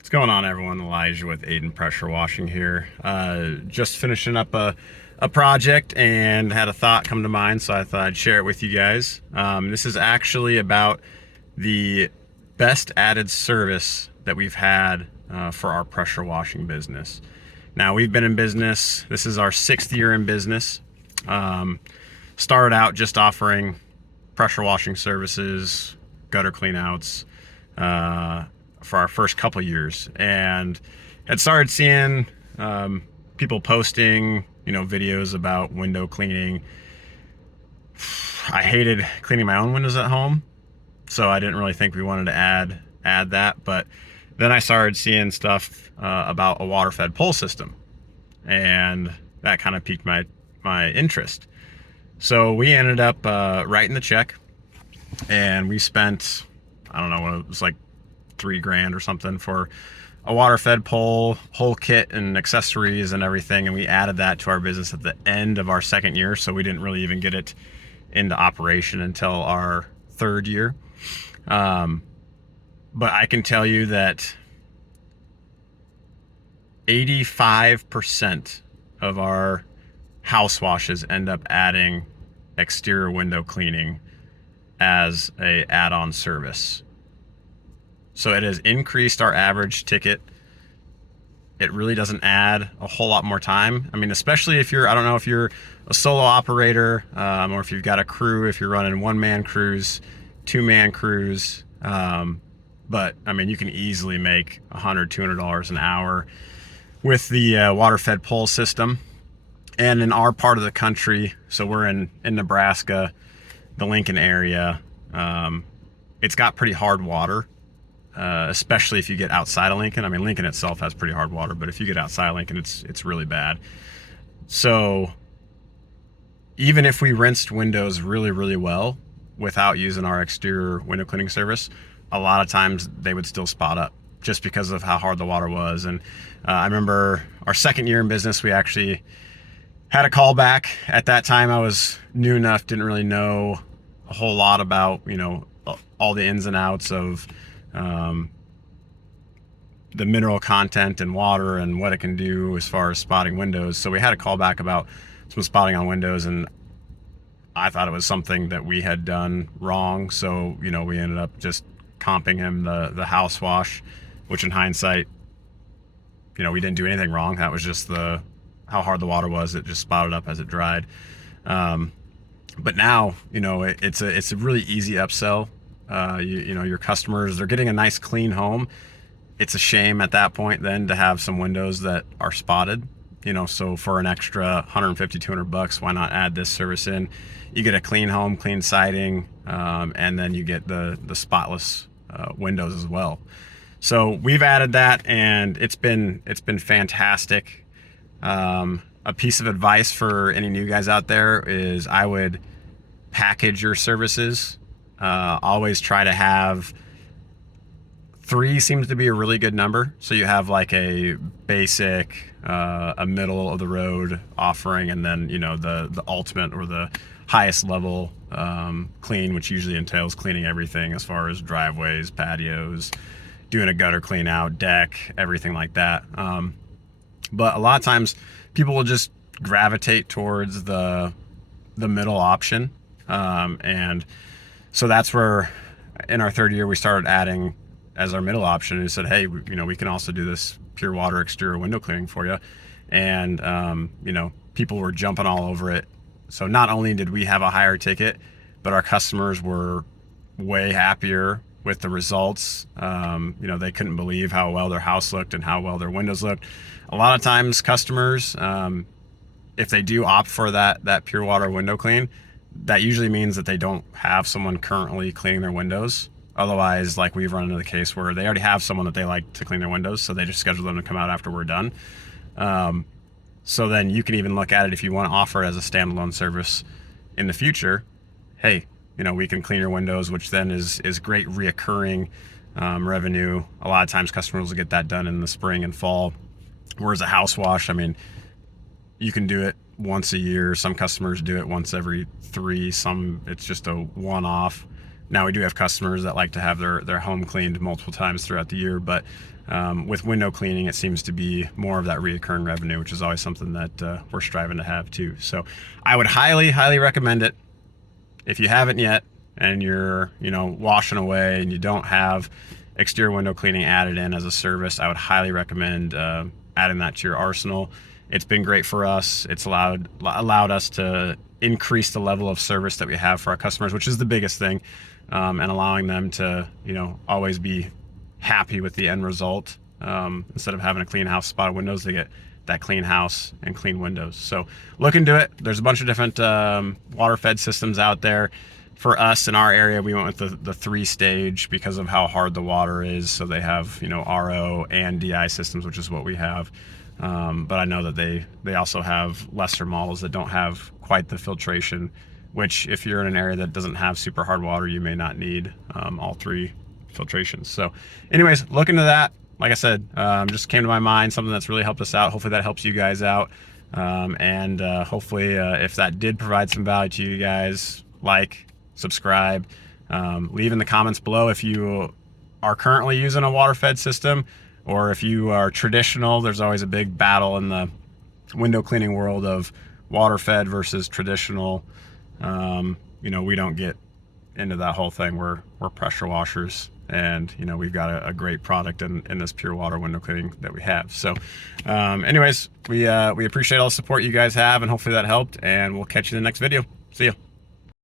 What's going on, everyone? Elijah with Aiden Pressure Washing here. Just finishing up a project and had a thought come to mind, so I thought I'd share it with you guys. This is actually about the best added service that we've had for our pressure washing business. Now, we've been in business, this is our 6th year in business. Started out just offering pressure washing services, gutter cleanouts, for our first couple years, and had started seeing people posting, videos about window cleaning. I hated cleaning my own windows at home, so I didn't really think we wanted to add that. But then I started seeing stuff about a water-fed pole system, and that kind of piqued my interest. So we ended up writing the check, and we spent, I don't know, it was like $3,000 or something for a water-fed pole, whole kit and accessories and everything. And we added that to our business at the end of our 2nd year, so we didn't really even get it into operation until our 3rd year. But I can tell you that 85% of our house washes end up adding exterior window cleaning as a add-on service. So it has increased our average ticket. It really doesn't add a whole lot more time. I mean, especially if I don't know if you're a solo operator, or if you've got a crew, if you're running one-man crews, two-man crews. But I mean, you can easily make $100, $200 an hour with the water-fed pole system. And in our part of the country, so we're in Nebraska, the Lincoln area, it's got pretty hard water. Especially if you get outside of Lincoln. I mean, Lincoln itself has pretty hard water, but if you get outside of Lincoln, it's really bad. So even if we rinsed windows really, really well without using our exterior window cleaning service, a lot of times they would still spot up just because of how hard the water was. And I remember our 2nd year in business, we actually had a call back. At that time, I was new enough, didn't really know a whole lot about, all the ins and outs of the mineral content in water and what it can do as far as spotting windows. So we had a call back about some spotting on windows, and I thought it was something that we had done wrong. So, we ended up just comping him the house wash, which in hindsight, we didn't do anything wrong. That was just how hard the water was. It just spotted up as it dried. But now, it's a really easy upsell. Your customers, they're getting a nice clean home. It's a shame at that point then to have some windows that are spotted, so for an extra $150, $200, why not add this service in? You get a clean home, clean siding, and then you get the spotless windows as well. So we've added that, and it's been fantastic. A piece of advice for any new guys out there is I would package your services. Always try to have 3 seems to be a really good number. So you have like a basic, a middle of the road offering, and then, the ultimate or the highest level clean, which usually entails cleaning everything as far as driveways, patios, doing a gutter clean out, deck, everything like that. But a lot of times people will just gravitate towards the middle option. And so that's where in our 3rd year, we started adding as our middle option, and said, hey, we can also do this pure water exterior window cleaning for you. And, people were jumping all over it. So not only did we have a higher ticket, but our customers were way happier with the results. They couldn't believe how well their house looked and how well their windows looked. A lot of times customers, if they do opt for that pure water window clean, that usually means that they don't have someone currently cleaning their windows. Otherwise, like we've run into the case where they already have someone that they like to clean their windows, so they just schedule them to come out after we're done. So then you can even look at it if you want to offer it as a standalone service in the future. Hey, we can clean your windows, which then is great reoccurring revenue. A lot of times customers will get that done in the spring and fall. Whereas a house wash, I mean, you can do it once a year. Some customers do it once every 3. Some it's just a one-off. Now we do have customers that like to have their home cleaned multiple times throughout the year, but with window cleaning, it seems to be more of that reoccurring revenue, which is always something that we're striving to have too. So I would highly, highly recommend it. If you haven't yet and you're, washing away and you don't have exterior window cleaning added in as a service, I would highly recommend adding that to your arsenal. It's been great for us. It's allowed us to increase the level of service that we have for our customers, which is the biggest thing, and allowing them to, always be happy with the end result. Instead of having a clean house, spotted windows, they get that clean house and clean windows. So look into it. There's a bunch of different water fed systems out there. For us in our area, we went with the 3-stage because of how hard the water is. So they have, RO and DI systems, which is what we have. But I know that they also have lesser models that don't have quite the filtration, which if you're in an area that doesn't have super hard water, you may not need all 3 filtrations. So anyways, look into that. Like I said, just came to my mind, something that's really helped us out. Hopefully that helps you guys out. And hopefully if that did provide some value to you guys, subscribe, leave in the comments below if you are currently using a water fed system, or if you are traditional. There's always a big battle in the window cleaning world of water fed versus traditional. We don't get into that whole thing. We're pressure washers, and we've got a great product in this pure water window cleaning that we have. So anyways, we appreciate all the support you guys have, and hopefully that helped, and we'll catch you in the next video. See ya.